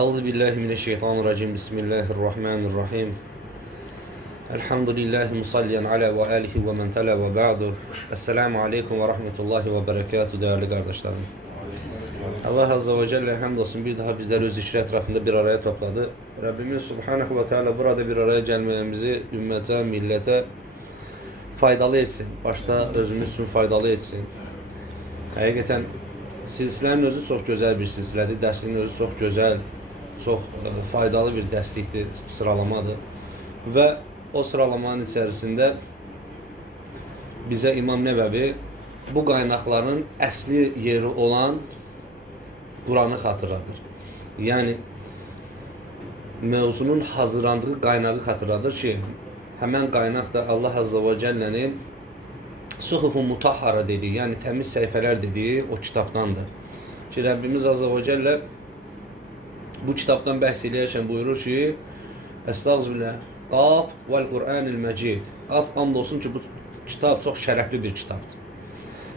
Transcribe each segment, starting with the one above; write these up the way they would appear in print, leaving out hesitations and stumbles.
Euzu billahi mineşşeytanirracim. Bismillahirrahmanirrahim. Elhamdülillahi musalliyen ala ve alihi ve men tala ve ba'du. Esselamu aleyküm ve rahmetullahi ve berekatuhu değerli kardeşlerim. Allah Azze ve Celle hamdolsun bir daha bizleri öz zikri etrafında bir araya topladı. Rabbimiz Subhanahu ve Teala burada bir araya gelmemizi ümmete, millete faydalı etsin. Başta özümüz için faydalı etsin. Hakikaten silsilenin özü çok güzel bir silsiledir. Dersinin özü çok güzel, çok faydalı bir dersliktir, sıralamadır. Ve o sıralamanın içerisinde bize İmam Nevevi bu qaynaqların əsli yeri olan Kur'an'ı xatırladır. Yani mevzunun hazırlandığı qaynağı xatırladır ki, həmən qaynaq da Allah Azze ve Celle'nin Suhuf-u Mutahhara dediği, yani temiz sayfeler dediği o kitaptandır. Ki Rabbimiz Azze ve Celle bu kitaptan bəhs eləyərkən buyurur ki, Estağfirullah, Qaf vel Kur'anil Mecid. Qaf and olsun ki, bu kitap çok şərəfli bir kitapdır.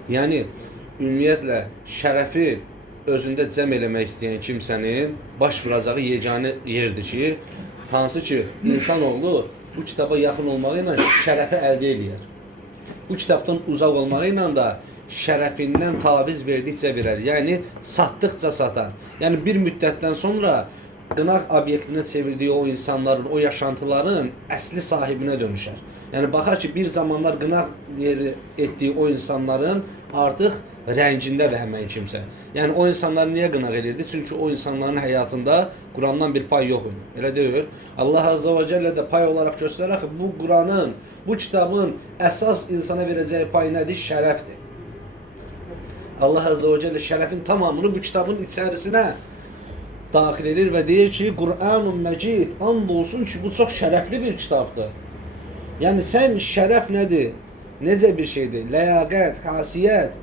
Yani ümumiyyətlə şərəfi özündə cəm eləmək istəyən kimsənin baş vuracağı yeganə yerdir ki, hansı ki insanoğlu bu kitaba yaxın olmağı ilə şərəfi əldə eləyər. Bu kitaptan uzak olmağı ilə də şərəfindən taviz verdikcə verər. Yəni satdıqca satar. Yəni bir müddətdən sonra qınaq obyektinə çevirdiyi o insanların, o yaşantıların əsli sahibinə dönüşər. Yəni baxar ki, bir zamanlar qınaq yeri etdiyi o insanların artıq rəngindədir həmən kimsə. Yəni o insanlar niyə qınaq edirdi? Çünki o insanların həyatında Kur'an'dan bir pay yox idi. Elə deyil. Allah Azze ve Celle de pay olarak göstərər ki, bu Kur'an'ın, bu kitabın əsas insana verəcəyi pay nədir? Şərəfdir. Allah Azze ve Celle şərəfin tamamını bu kitabın içərisinə daxil edir və deyir ki, Kur'an-ı Mecid, and olsun ki, bu çox şərəfli bir kitabdır. Yəni sən şərəf nədir? Necə bir şeydir? Ləyaqət, xasiyyət,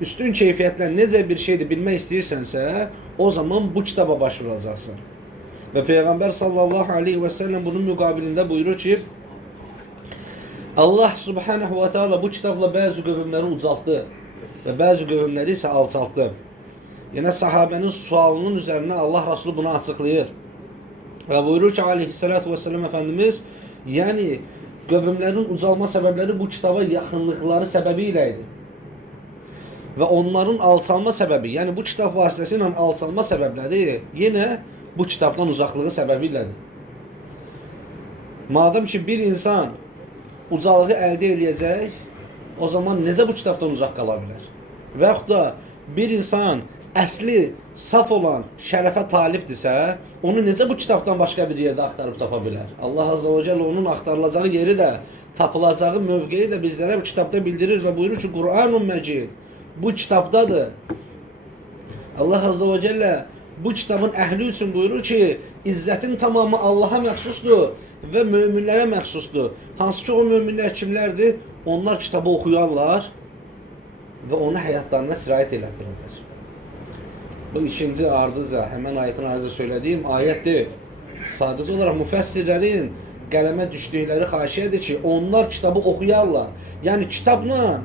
üstün keyfiyyətlər necə bir şeydir bilmək istəyirsənsə, o zaman bu kitaba başvuracaqsan. Və Peyğəmbər sallallahu aleyhi və səlləm bunun müqabilində buyurur ki, Allah subhanahu wa ta'ala bu kitabla bəzi qövmləri ucaltdı və bəzi qövmləri isə alçaltdı. Yine sahabenin sualının üzerine Allah Resulü bunu açıklayır. Ve buyurur ki aleyhissalatü vesselam Efendimiz, yani qövmlərin ucalma sebepleri bu kitaba yaxınlıqları səbəbiylədir. Ve onların alçalma sebebi, yani bu kitap vasitəsilə alçalma sebepleri yine bu kitaptan uzaklığı səbəbiylədir. Madem ki bir insan ucalığı əldə eləyəcək, o zaman necə bu kitaptan uzak qala bilər? Və yaxud da bir insan əsli saf olan şərəfə talibdirsə, onu necə bu kitaptan başka bir yerde aktarıp tapa bilər? Allah Azze ve Celle onun aktarılacağı yeri de, tapılacağı mövqeyi de bizlere bu kitapta bildirir ve buyurur ki, Kur'an-ı Mecid bu kitaptadır. Allah Azze ve Celle bu kitabın əhli üçün buyurur ki, izzətin tamamı Allah'a məxsusdur və möminlərə məxsusdur. Hansı ki o möminlər kimlərdir? Onlar kitabı oxuyanlar və onu həyatlarına sirayət elətdirirlər. Bu ikinci ardıca, hemen ayetin ardıca söylediğim ayetdir. Sadece olarak müfessirlerin qələmə düşdükləri xaşiyyədir ki, onlar kitabı oxuyarlar. Yəni kitabla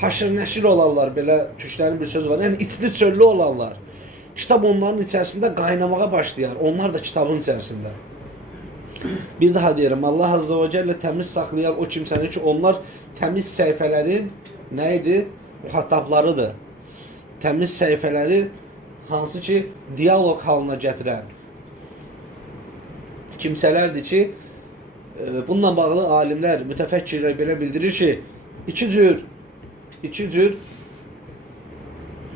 haşır nəşir olarlar, belə türklərin bir söz var. Yəni içli çöllü olarlar. Kitab onların içerisinde qaynamağa başlayar. Onlar da kitabın içerisinde. Bir daha deyirəm, Allah Azze ve Celle təmiz saxlayan o kimsəni ki, onlar təmiz səhifələrin nə idi? Muhattablarıdır. Təmiz səhifələri hansı ki diyalog halına gətirən kimsələrdir ki, bununla bağlı alimlər, mütəfəkkirlər belə bildirir ki, iki cür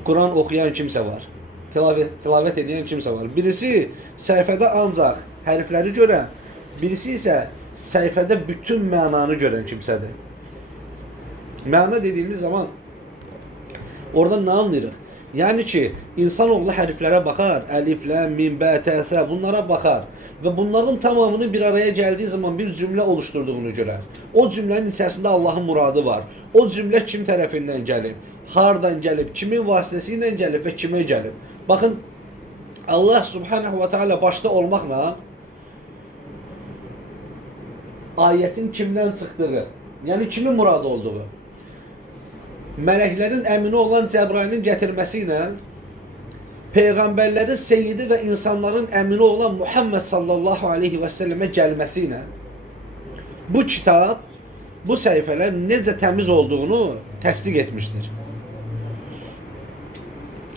Kur'an okuyan kimsə var. Tilavət edən kimsə var. Birisi səhifədə ancaq hərfləri görən, birisi isə səhifədə bütün mənanı görən kimsədir. Məna dediğimiz zaman oradan nə anlayırıq? Yani ki insanoğlu hərflərə baxar, əlif, ləm, mim, bə, tə, sə, bunlara baxar və bunların tamamını bir araya gəldiyi zaman bir cümlə oluşturduğunu görər. O cümlənin içərisində Allahın muradı var. O cümlə kim tərəfindən gəlib, hardan gəlib, kimin vasitəsilə gəlib və kimə gəlib. Baxın, Allah subhanahu wa ta'ala başda olmaqla ayetin kimdən çıxdığı, yəni kimin muradı olduğu, mələklərin əmini olan Cəbrailin gətirməsi ilə Peyğəmbərlərin seyyidi və insanların əmini olan Muhammed sallallahu aleyhi və səlləmə gəlməsi ilə bu kitab, bu səhifələr necə təmiz olduğunu təsdiq etmişdir.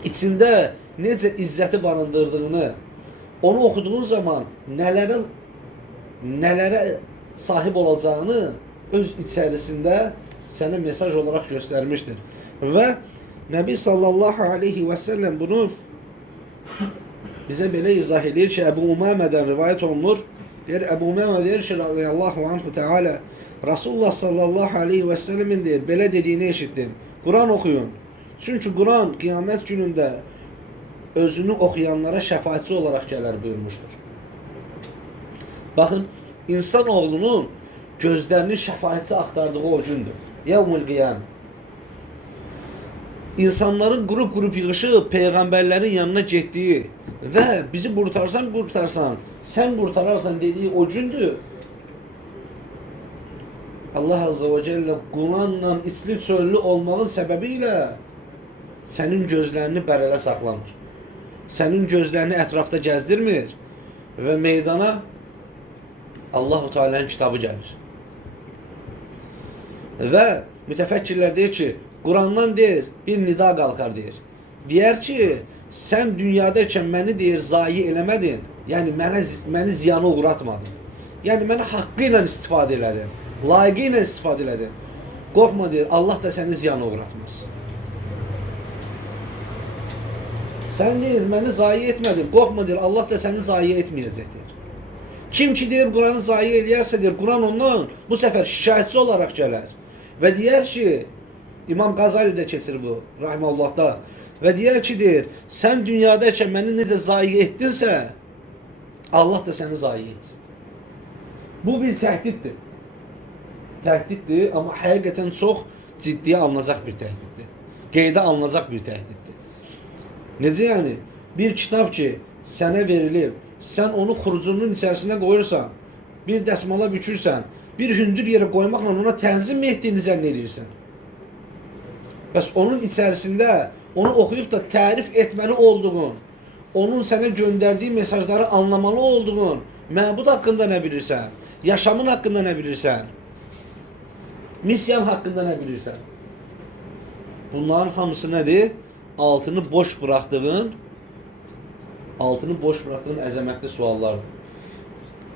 İçində necə izzəti barındırdığını, onu oxuduğun zaman nələrə sahib olacağını öz içərisində sənə mesaj olaraq göstərmişdir. Və Nəbi sallallahu aleyhi və səlləm bunu bizə belə izah edir ki, Əbu Umamədən rivayət olunur. Deyir, Əbu Umamə deyir ki, radiyallahu anhu teala, Rasulullah sallallahu aleyhi və səlləmin deyir, belə dediyini eşitdim. Quran oxuyun. Çünki Quran qiyamət günündə özünü oxuyanlara şəfaatçi olaraq gələr buyurmuşdur. Baxın, insan oğlunun gözlərinin şəfaatçi axtardığı o gündür. Yevmul qiyam. İnsanların qrup yığışıb peyğəmbərlərin yanına getdiyi və bizi qurtarsan, sən qurtararsan dediyi o gündür. Allah Azze ve Celle Quranla içli çöllü olmağın səbəbi ilə sənin gözlərini bərələ saxlamır. Sənin gözlərini ətrafda gəzdirmir və meydana Allah-u Teala'nın kitabı gəlir. Və mütəfəkkirlər deyir ki, Qurandan deyir, bir nida qalxar deyir. Deyər ki, sən dünyadaykən məni deyir, zayi eləmədin, yəni məni ziyana uğratmadın. Yəni məni haqqı ilə istifadə elədin, layiqi ilə istifadə elədin. Qorxma deyir, Allah da səni ziyana uğratmaz. Sən deyir, məni zayi etmədin, qorxma deyir, Allah da səni zayi etməyəcəkdir. Kim ki deyir, Quranı zayi eləyərsə deyir, Quran ondan bu səfər şikayətçi olaraq gələr. Və deyər ki, İmam Qazali də keçir bu, rahiməllahda. Və deyər ki, deyir, sən dünyadaykən məni necə zayi etdinsə, Allah da səni zayi etsin. Bu bir təhdiddir. Təhdiddir, amma həqiqətən çox ciddiyə alınacaq bir təhdiddir. Qeydə alınacaq bir təhdiddir. Necə yəni? Bir kitab ki, sənə verilib, sən onu xurucunun içərisinə qoyursan, bir dəsmala bükürsən, bir hündür yerə qoymaqla ona tənzim etdiyini zənn edirsən. Bəs onun içərisində onu oxuyub da tərif etməli olduğun, onun sənə göndərdiyi mesajları anlamalı olduğun, məbud haqqında nə bilirsən? Yaşamın haqqında nə bilirsən? Misyan haqqında nə bilirsən? Bunların hamısı nədir? Altını boş buraxdığın əzəmətli suallardır.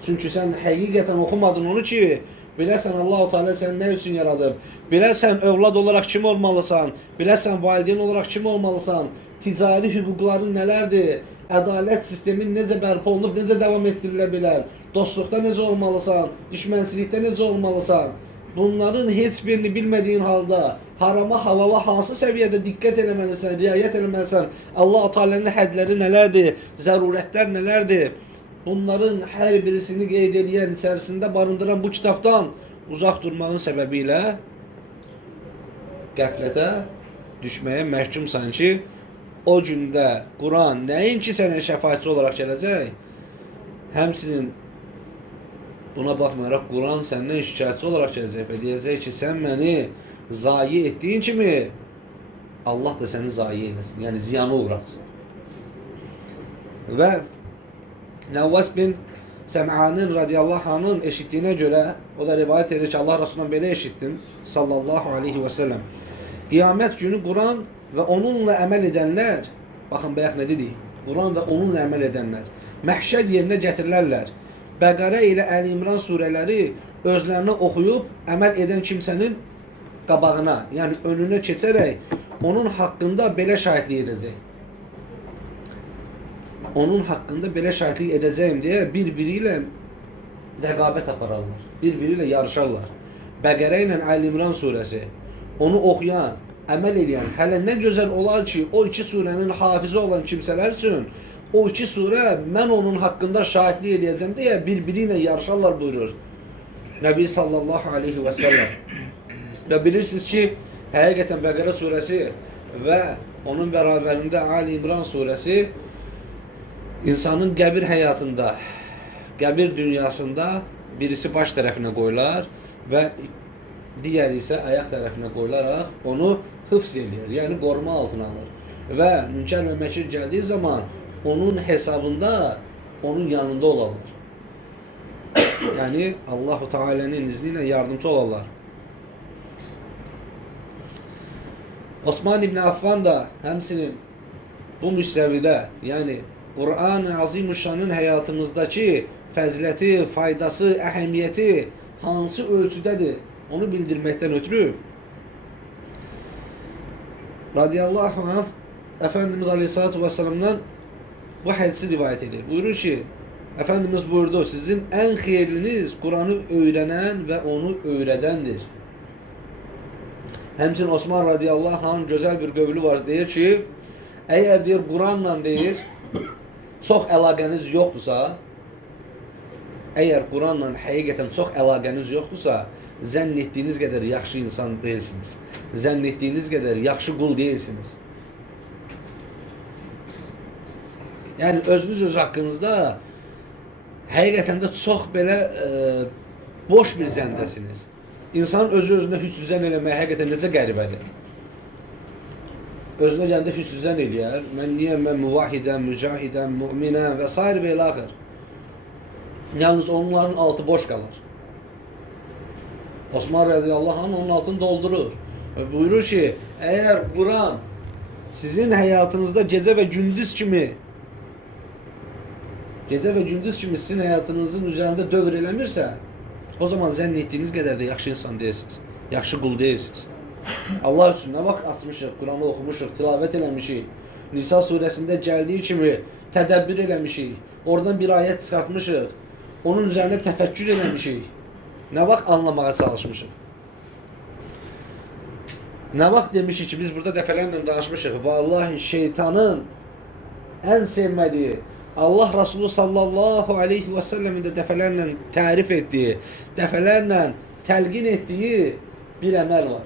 Çünki sən həqiqətən oxumadın onu ki, biləsən Allah-u Teala səni nə üçün yaradıb? Biləsən övlad olaraq kim olmalısan? Biləsən valideyn olaraq kim olmalısan? Ticari hüquqların nələrdir? Ədalət sistemin necə bərpa olunub, necə davam etdirilə bilər? Dostluqda necə olmalısan? Düşmənçilikdə necə olmalısan? Bunların heç birini bilmədiyin halda harama, halala hansı səviyyədə diqqət eləməlisən, riayət eləməlisən? Allah-u Teala'nın hədləri nələrdir? Zərurətlər nələrdir? Bunların hər birisini qeyd edən, içərisində barındıran bu kitabdan uzaq durmağın səbəbi ilə qəflətə düşməyə məhkumsan ki, o gündə Quran nəinki sənə şəfaatçi olaraq gələcək, həmçinin buna baxmayaraq Quran səndən şikayətçi olaraq gələcək və deyəcək ki, sən məni zayi etdiyin kimi Allah da səni zayi eləsin, yəni ziyana uğratsın. Və Nəvvas bin Səm'anın radiyallahu anh'ın eşitdiyinə görə, o da rivayət edir ki, Allah Resulü'ndan belə eşitdim, sallallahu aleyhi və səlləm. Qiyamət günü Quran və onunla əməl edənlər, baxın bayaq nə dedik, Quran və onunla əməl edənlər, məhşər yerinə gətirilərlər. Bəqərə ilə Əl-İmran surələri özlərinə oxuyub, əməl edən kimsənin qabağına, yəni önünə keçərək, onun haqqında belə şahidlik edəcək. Onun haqqında belə şahidlik edəcəyim deyə bir-biri ilə rəqabət apararlar, bir-biri ilə yarışarlar. Bəqərə ilə Əl-İmran surəsi, onu oxuyan, əməl edən, hələ nə gözəl olar ki, o iki surənin hafizi olan kimsələr üçün o iki surə mən onun haqqında şahidlik edəcəm deyə bir-biri ilə yarışarlar buyurur Nəbi sallallahu aleyhi və səlləm. Və bilirsiniz ki, həqiqətən Bəqərə surəsi və onun bərabərində Əl-İmran surəsi İnsanın qəbir həyatında, qəbir dünyasında birisi baş tərəfinə qoyular və digəri isə ayaq tərəfinə qoyularaq onu hıfz eləyir, yəni qoruma altına alır. və münkər və məkir gəldiyi zaman onun hesabında, onun yanında olarlar. Yəni Allahu Teala'nın izni ilə yardımcı olarlar. Osman İbn Affan da həmçinin bu müstəvidə, yəni Quran-ı Azimüşşanın həyatımızdakı fəziləti, faydası, əhəmiyyəti hansı ölçüdədir, onu bildirməkdən ötürü radiyallahu anh Efendimiz Aleyhisselatü Vesselam'dan bu hadisi rivayet edir. Buyurur ki, Efendimiz buyurdu, sizin en xeyirliniz Kur'an'ı öğrenen ve onu öğredendir. Həmçinin Osman radiyallahu anh güzel bir qövlü var, deyir ki, eğer deyir Kur'an'la deyir, çox əlaqəniz yoxdursa, eğer Kur'an'la həqiqətən çox əlaqəniz yoxdursa, zənn etdiyiniz qədər yaxşı insan değilsiniz. Zənn etdiyiniz qədər yaxşı qul değilsiniz. Yəni özünüz öz haqqınızda həqiqətən də çox belə boş bir zəndəsiniz. İnsan özü-özünə hüsnüzən eləmək həqiqətən necə qəribədir. Özünə gəndə hüsnüzən eləyər. Mən müvahidəm, mücahidəm, müminəm və s. və ilə axır. Yalnız onların altı boş qalır. Osman radiyallahu anh onun altını doldurur. Və buyurur ki, eğer Kur'an sizin həyatınızda gecə və gündüz kimi sizin həyatınızın üzərində dövr eləmirsə, o zaman zənn etdiyiniz qədər də yaxşı insan deyilsiniz. Yaxşı qul deyilsiniz. Allah üçün nə vaxt açmışıq, Kur'an'ı oxumuşuq, tilavət eləmişik. Nisa surəsində gəldiyi kimi tədəbbür eləmişik. Oradan bir ayət çıxartmışıq. Onun üzərində təfəkkür eləmişik. Nə vaxt anlamağa çalışmışıq. Nə vaxt demişik ki, biz burada dəfələrlə danışmışıq. Vallahi şeytanın ən sevmədiyi, Allah Resulü sallallahu aleyhi və səlləmin də dəfələrlə tərif etdiyi, dəfələrlə təlqin etdiyi bir əməl var.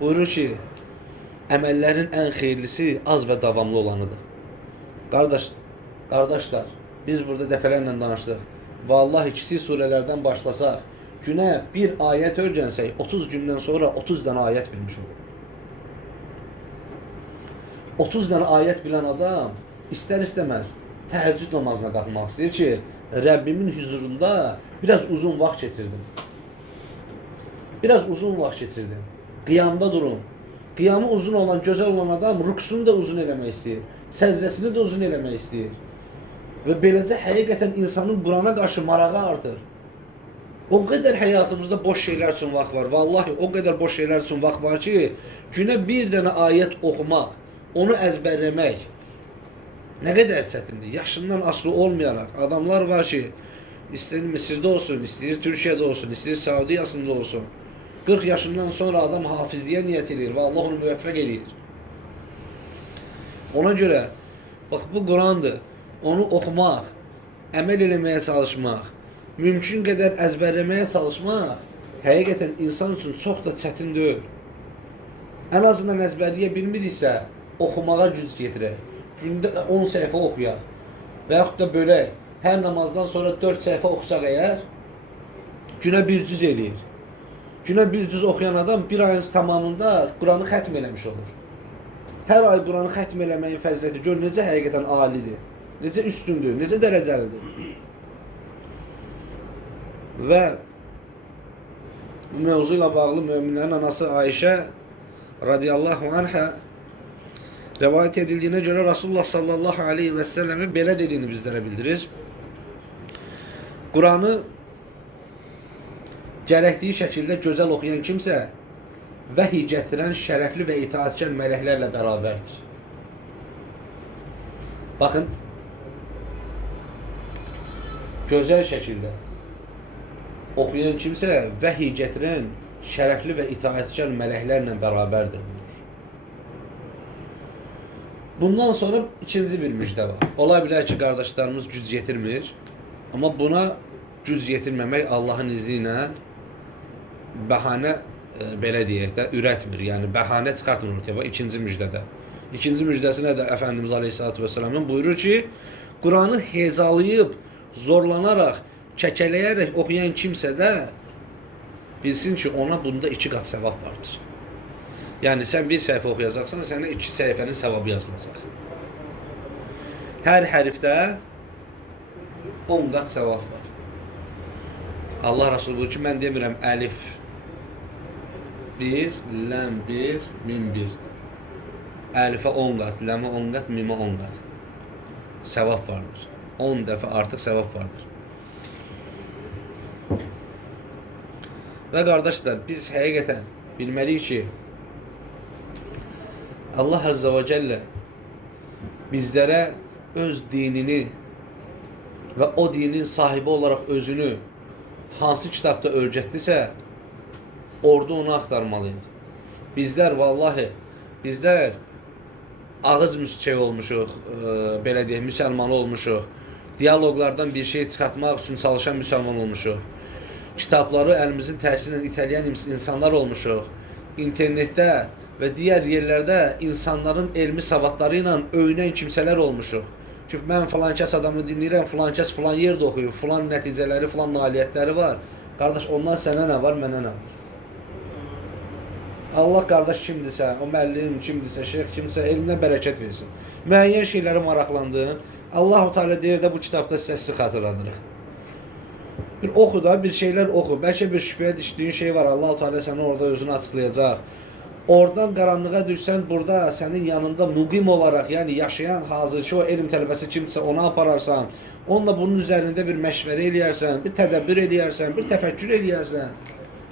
Buyurur ki, əməllərin ən xeyirlisi az və davamlı olanıdır. Qardaşlar, biz burada dəfələrlə danışdıq. Vallahi kiçik surələrdən başlasaq, günə bir ayət öyrənsək, 30 gündən sonra 30 dənə ayət bilmiş olur. 30 dənə ayət bilən adam istər-istəməz təheccüd namazına qalxmaq istəyir ki, Rəbbimin huzurunda biraz uzun vaxt keçirdim. Biraz uzun vaxt keçirdim. Qiyamda durun. Qiyamı uzun olan, gözəl olan adam rüksunu da uzun eləmək istəyir. Səzdəsini də uzun eləmək istəyir. Və beləcə həqiqətən insanın Qurana qarşı marağı artır. O qədər həyatımızda boş şeylər üçün vaxt var. Vallahi o qədər boş şeylər üçün vaxt var ki, günə bir dənə ayət oxumaq, onu əzbərləmək nə qədər çətindir. Yaşından asılı olmayaraq adamlar var ki, istəyir Misirdə olsun, istəyir Türkiyədə olsun, istəyir Saudiyasında olsun. 40 yaşından sonra adam hafizliyə niyyət edir və Allah onu müvəffəq edir. Ona görə, bax bu Qurandır. Onu oxumaq, əməl eləməyə çalışmaq, mümkün qədər əzbərləməyə çalışmaq həqiqətən insan üçün çox da çətin deyil. Ən azından əzbərləyə bilmiriksə, oxumağa güc yetirək. Gündə 10 səhifə oxuyaq və yaxud da bölək. Hər namazdan sonra 4 səhifə oxusaq əgər, günə bir cüz eləyir. Günə bir cüz oxuyan adam bir ayın tamamında Quranı xətm eləmiş olur. Hər ay Quranı xətm eləməyin fəziləti gör necə həqiqətən alidir. Necə üstündür, necə dərəcəlidir. Və bu mövzu ilə bağlı möminlərin anası Ayşə radiyallahu anhə rivayet edildiyinə görə Rasulullah sallallahu aleyhi və səlləmin belə dediyini bizlərə bildirir. Quranı gərəkdiyi şəkildə gözəl oxuyan kimsə vəhiy gətirən şərəfli və itaətkar mələklərlə bərabərdir. Baxın, gözəl şəkildə oxuyan kimsə vəhiy gətirən şərəfli və itaətkar mələklərlə bərabərdir. Bundan sonra ikinci bir müjdə var. Ola bilər ki, qardaşlarımız güc yetirmir, amma buna güc yetirməmək Allahın izni ilə bəhanə belə deyək də ürətmir. Yəni bəhanə çıxartmır ortaya ikinci müjdədə. İkinci müjdəsi nədir? Efendimiz Aleyhisselatü Vesselam'ın buyurur ki, Quranı hecalayıb, zorlanaraq, kəkələyərək oxuyan kimsə də bilsin ki, ona bunda 2 qat səvab vardır. Yani sen bir səhifə oxuyacaqsan, sənə 2 səhifənin savabı yazılacaq. Hər hərfdə 10 qat savab var. Allah Resulü buyurur ki, mən demirəm əlif 1, ləm 1, mim 1. Əlifə 10 qat, ləmə 10 qat, mimə 10 qat. Savab vardır. 10 dəfə artıq savab vardır. Və qardaşlar, biz həqiqətən bilməliyik ki, Allah Azza və Cəllə bizlərə öz dinini və o dinin sahibi olaraq özünü hansı kitabda öyrətdisə, orada onu axtarmalıyıq. Bizlər, vallahi, bizlər ağız şey olmuşuq, belə deyək, müsəlman olmuşuq. Diyaloqlardan bir şey çıxartmaq üçün çalışan müsəlman olmuşuq. Kitabları əlimizin tərsi ilə itələyən insanlar olmuşuq. İnternetdə və digər yerlərdə insanların elmi savadları ilə öyünən kimsələr olmuşuq. Ki, mən filan kəs adamı dinləyirəm, filan kəs filan yerdə oxuyur, filan nəticələri, filan nailiyyətləri var. Qardaş, ondan sənə nə var, mənə nə var? Allah qardaş kimdirsə, o müəllim kimdirsə, şeyx kimdirsə, elminə bərəkət versin. Müəyyən şeyləri maraqlandığın, Allah-u Teala deyir də bu kitabda sizə xatırladırıq. Bir oxu da, bir şeylər oxu. Bəlkə bir şübhəyə düşdüyün şey var, Allah-u Teala səni orada özünü açıqlayacaq. Oradan qaranlığa düşsən, burada sənin yanında müqim olaraq, yəni yaşayan hazırki o elm tələbəsi kimsə ona apararsan, onunla bunun üzərində bir məşvərə eləyərsən, bir tədəbbür eləyərsən, bir təfəkkür eləyərsən.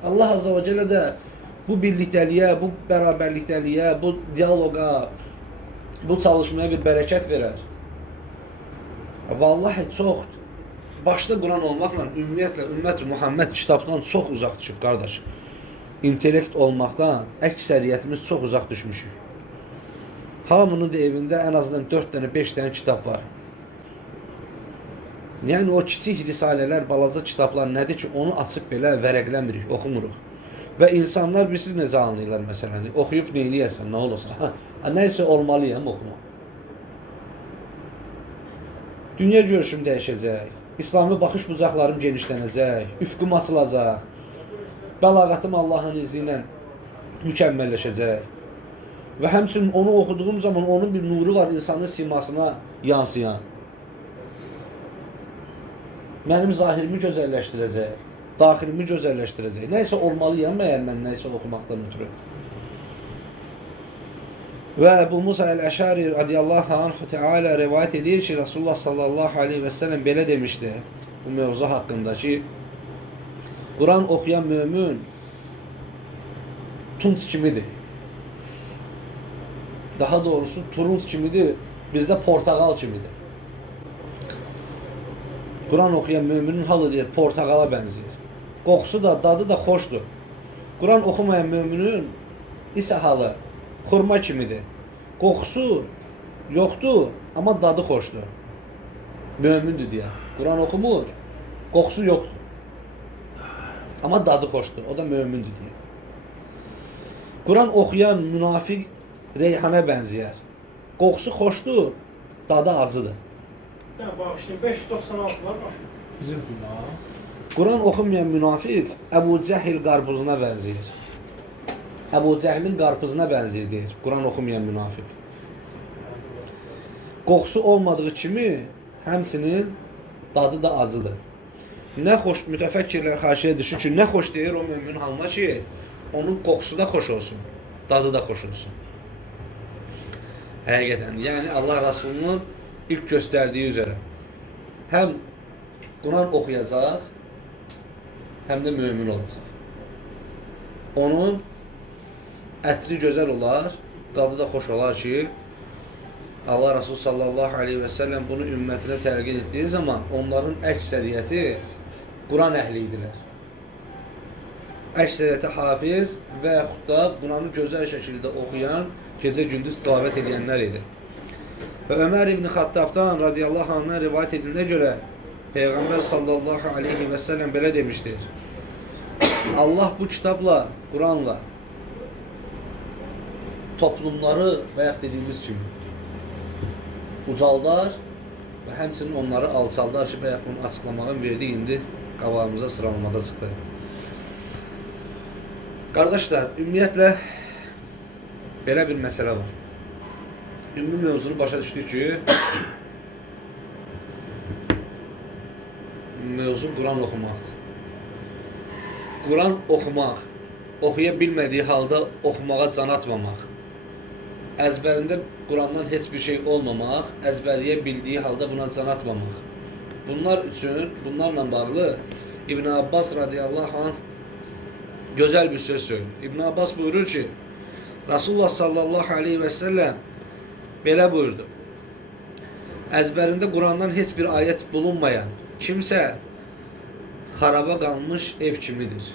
Allah Azza və Cəllə də bu birlikdəliyə, bu bərabərlikdəliyə, bu diyaloqa, bu çalışmaya bir bərəkət verər. Vallahi çox, başda Quran olmaqla ümumiyyətlə, ümmət-i Muhammed kitabdan çox uzaq düşüb, qardaş. İntellekt olmaqdan əksəriyyətimiz çox uzaq düşmüşük. Hamının da evində ən azından 4 dənə, 5 dənə kitab var. Yəni o kiçik risalələr, balaca kitablar nədir ki, onu açıb belə vərəqləmirik, oxumuruq. Və insanlar siz necə anlayırlar məsələni? Oxuyub neyləyərsən, nə olursa? Nəysə olmalıyam oxumaq. Dünya görüşüm dəyişəcək, İslami baxış bucaqlarım genişlənəcək, üfqüm açılacaq, bəlağatım Allahın izni ilə mükəmməlləşəcək. Və həmçinin onu oxuduğum zaman onun bir nuru var insanın simasına yansıyan. Mənim zahirimi gözəlləşdirəcək, daxilimi gözəlləşdirəcək. Nəysə olmalıyam məyər mən nəysə oxumaqdan ötürü. Və Əbu Musa Əl-Əşari radiyallahu anh teala rivayət edir ki, Rasulullah sallallahu aleyhi və səlləm belə demişdi bu mövzu haqqında ki, Quran oxuyan mömin tunç kimidir. Daha doğrusu turunç kimidir, bizdə portağal kimidir. Quran oxuyan müminin halı deyir, portağala bənzəyir. Qoxusu da, dadı da xoşdur. Quran oxumayan müminin isə halı xurma kimidir. Qoxusu yoxdur, amma dadı xoşdur. Mömündür deyə. Quran oxumur, qoxusu yoxdur. Amma dadı xoşdur, o da mömündür deyə. Quran oxuyan münafiq reyhana bənzəyər. Qoxusu xoşdur, dadı acıdır. Bağışlayın, 596 var başım. Bizim günah. Quran oxumayan münafiq Əbu Cəhil qarpuzuna bənzəyir. Əbu Cəhlin qarpuzuna bənzəyir deyir, Quran oxumayan münafiq. Qoxusu olmadığı kimi, həmsinin dadı da acıdır. Nə xoş, mütəfəkkirlər xaşiyə düşür ki, nə xoş deyir o mömin halına ki, onun qoxusu da xoş olsun, dadı da xoş olsun. Həqiqətən, yəni Allah Rasulunun ilk göstərdiyi üzərə həm Quran oxuyacaq, həm də mömin olacaq. Onun ətri gözəl olar, dadı da xoş olar ki, Allah Rasul sallallahu aleyhi və səlləm bunu ümmətinə təlqin etdiyi zaman onların əksəriyyəti Quran əhli idilər. Əksəriyyəti hafiz və yaxud da Quranı gözəl şəkildə oxuyan, gecə-gündüz tilavət edənlər idi. Və Ömər ibn Xattabdan radiyallahu anhdan rivayət edildiğine görə Peyğəmbər sallallahu aleyhi və səlləm belə demişdir. Allah bu kitabla, Quranla toplumları və yaxud dediyimiz kimi ucaldar və həmçinin onları alçaldar ki, və yaxud bunu açıqlamağın verdiyi indi qabağımıza sıralamada çıxdı. Qardaşlar, ümumiyyətlə belə bir məsələ var. Ümumi mövzunu başa düşdük ki, mövzu Quran oxumaqdır. Quran oxumaq, oxuya bilmədiyi halda oxumağa can atmamaq, əzbərində Qurandan heç bir şey olmamaq, əzbərləyə bildiyi halda buna can atmamaq. Bunlarla bağlı İbn Abbas radiyallahu anh gözəl bir söz söylüyor. İbn Abbas buyurur ki, Rasulullah sallallahu aleyhi ve sellem belə buyurdu. Əzbərində Qurandan heç bir ayət bulunmayan kimsə xaraba qalmış ev kimidir.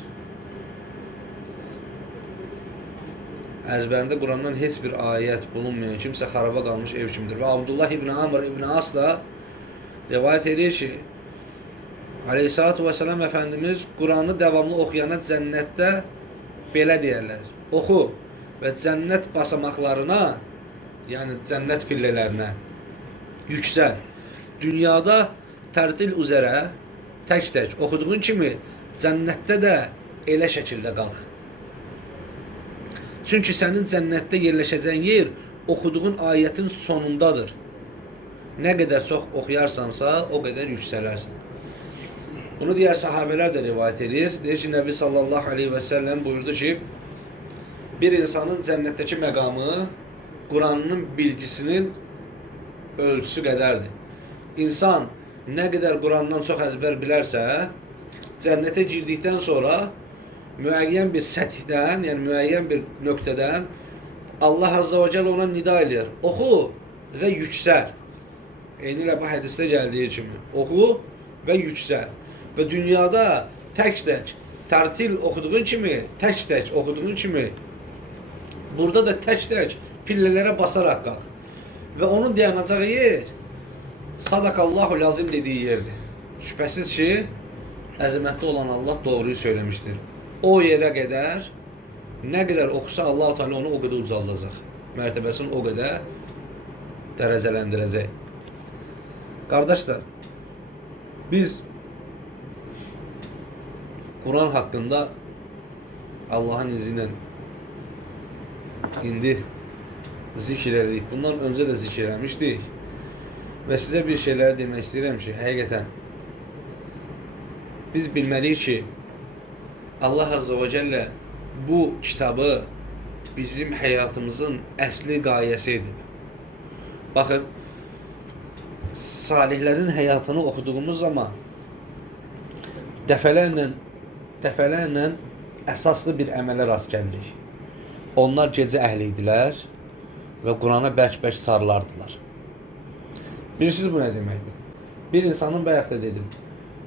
Əzbərində Qurandan heç bir ayət bulunmayan kimsə xaraba qalmış ev kimidir. Və Abdullah ibn Amr ibn As da rivayət edir ki, Aleyhissalatu vesselam Efendimiz Quranı devamlı oxuyana cənnətdə belə deyərlər. Oxu və cənnət basamaqlarına, yəni cənnət pillələrinə yüksəl. Dünyada tərtil üzərə tək-tək oxuduğun kimi cənnətdə də elə şəkildə qalx. Çünki sənin cənnətdə yerləşəcəyin yer oxuduğun ayətin sonundadır. Nə qədər çox oxuyarsansa, o qədər yüksələrsən. Bunu diğer sahabeler de rivayet edir. Deyir ki, Nebi sallallahu aleyhi ve sellem buyurdu ki, bir insanın cənnətdəki məqamı Quranın bilgisinin ölçüsü qədərdir. İnsan nə qədər Qurandan çox əzbər bilərsə, cənnətə girdikdən sonra müəyyən bir səthdən, yəni müəyyən bir nöqtədən Allah Azza və Cəllə ona nida edir. Oxu və yüksəl. Eynilə bu hədisdə gəldiyi kimi. Oxu və yüksəl. Və dünyada tək-tək tərtil oxuduğun kimi, tək-tək oxuduğun kimi, burada da tək-tək pillələrə basaraq qalx. Və onun dayanacağı yer Sadakallahu lazım dediyi yerdir. Şübhəsiz ki, əzəmətli olan Allah doğruyu söyləmişdir. O yerə qədər, nə qədər oxusa Allah-u Teala onu o qədər ucaldacaq. Mərtəbəsini o qədər dərəcələndirəcək. Qardaşlar, biz Quran haqqında Allahın izni ilə indi zikr elədik. Bundan öncə də zikr eləmişdik. Və sizə bir şeyləri demək istəyirəm ki, həqiqətən biz bilməliyik ki, Allah Azza və Cəllə bu kitabı bizim həyatımızın əsli qayəsi edib. Baxın, salihlərin həyatını oxuduğumuz zaman dəfələrlə əsaslı bir əmələ rast gəlirik. Onlar gecə əhli idilər və Qurana bərk-bərk sarılardılar. Bilirsiniz bu nə deməkdir? Bir insanın bayaq da dedim,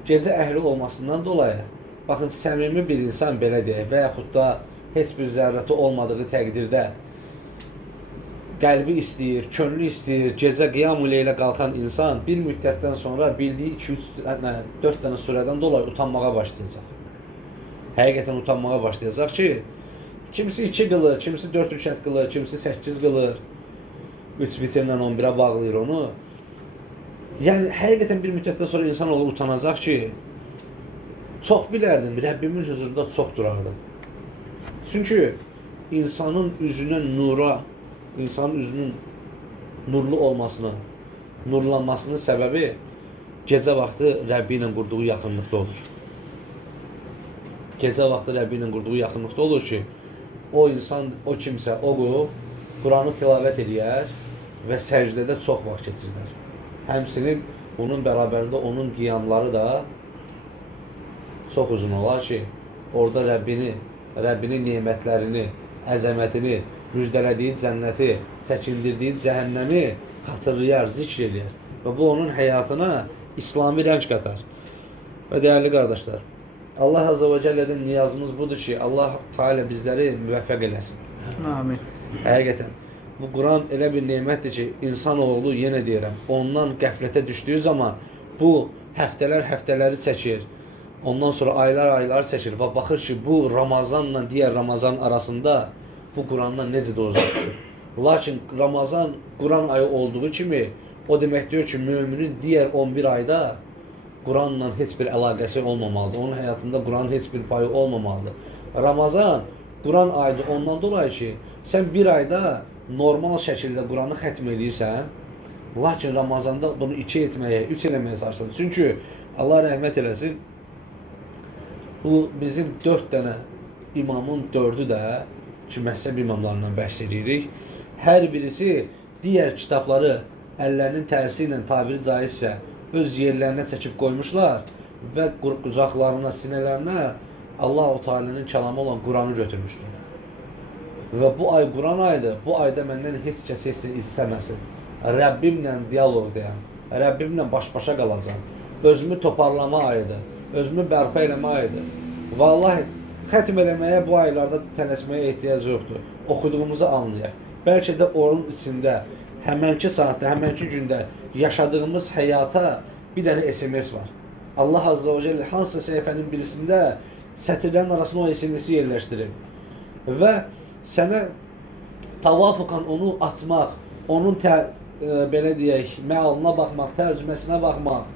gecə əhli olmasından dolayı, baxın, səmimi bir insan belə deyək və yaxud da heç bir zərrəti olmadığı təqdirdə qəlbi istəyir, könlü istəyir, gecə qiyam-ı leylə qalxan insan bir müddətdən sonra bildiyi 2-3-4 dənə surədən dolayı utanmağa başlayacaq. Həqiqətən utanmağa başlayacaq ki, kimisi 2 qılır, kimisi 4 rükət qılır, kimisi 8 qılır, 3 vitirlə 11-ə bağlayır onu. Yəni, həqiqətən bir müddətdən sonra insanoğlu utanacaq ki, çox bilərdim, Rəbbimin huzurunda çox durardım. Çünki insanın üzünə nura, insanın üzünün nurlu olmasının, nurlanmasının səbəbi gecə vaxtı Rəbbi ilə qurduğu yaxınlıqda olur. Gecə vaxtı Rəbbi ilə qurduğu yaxınlıqda olur ki, o insan, o kimsə, o qul Quranı tilavət edir və səcdədə çox vaxt keçirlər. Həmsinin bunun bərabərində onun qiyamları da çox uzun olar ki, orada Rəbbinin nemətlərini, əzəmətini, müjdələdiyi cənnəti, çəkindirdiyi cəhənnəmi xatırlayar, zikr edir. Və bu onun həyatına İslami rəng qatar. Və dəyərli qardaşlar, Allah Azza və Cəllədən niyazımız budur ki, Allah Teala bizləri müvəffəq eləsin. Amin. Həqiqətən, bu Quran elə bir nemətdir ki, insanoğlu, yenə deyirəm, ondan qəflətə düşdüyü zaman bu həftələri çəkir. Ondan sonra aylar çəkir və baxır ki, bu Ramazanla digər Ramazan arasında bu Qurandan necə də uzaq düşür. Lakin Ramazan Quran ayı olduğu kimi, o demək deyir ki, müminin digər 11 ayda Quranla heç bir əlaqəsi olmamalıdır. Onun həyatında Quranın heç bir payı olmamalıdır. Ramazan Quran ayıdır ondan dolayı ki, sən bir ayda normal şəkildə Quranı xətm edirsən, lakin Ramazanda bunu 2 etməyə, 3 eləməyə çalışırsan. Çünki Allah rəhmət eləsin, bu bizim 4 dənə imamın 4'ü də ki, məhzəb imamlarından bəhs edirik. Hər birisi digər kitabları əllərinin tərsi ilə tabiri caizsə öz yerlərinə çəkib qoymuşlar və qucaqlarına, sinələrinə Allah-u Teala'nın kəlamı olan Quranı götürmüşdür. Və bu ay Quran ayıdır. Bu ayda məndən heç kəs heç nə istəməsin. Rəbbimlə diyaloq deyəm. Rəbbimlə baş-başa qalacam. Özümü toparlama ayıdır. Özümü bərpa eləmə ayıdır. Vallahi xətm eləməyə bu aylarda tələsməyə ehtiyac yoxdur. Oxuduğumuzu anlayaq. Bəlkə də onun içində həmənki saatda, həmənki gündə yaşadığımız həyata bir dənə SMS var. Allah Azze ve Celle hansı səhifənin birisində sətirlərin arasına o SMS-i yerləşdirir. Və sənə tavafukan onu açmaq, onun belə deyək, məalına baxmaq, tərcüməsinə baxmaq,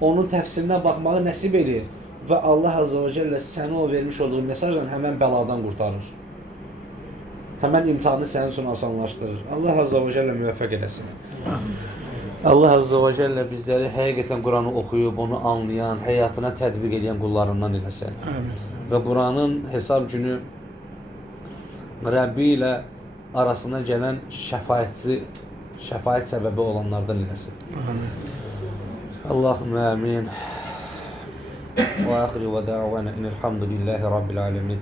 onun təfsirinə baxmağı nəsib edir. Və Allah Azze ve Celle sənə o vermiş olduğu mesajla həmən bəladan qurtarır. Həmən imtihanı sənin üçün asanlaşdırır. Allah Azze ve Celle müvəffəq eləsin. Allah Azze ve Celle bizləri həqiqətən Quranı oxuyub, onu anlayan, həyatına tədbiq edən qullarından eləsin. Və Quranın hesab günü Rəbbi ilə arasına gələn şəfaət səbəbi olanlardan eləsin. Allahümme amin. Və axiru və da'vana inelhamdülillahi rabbil alemin.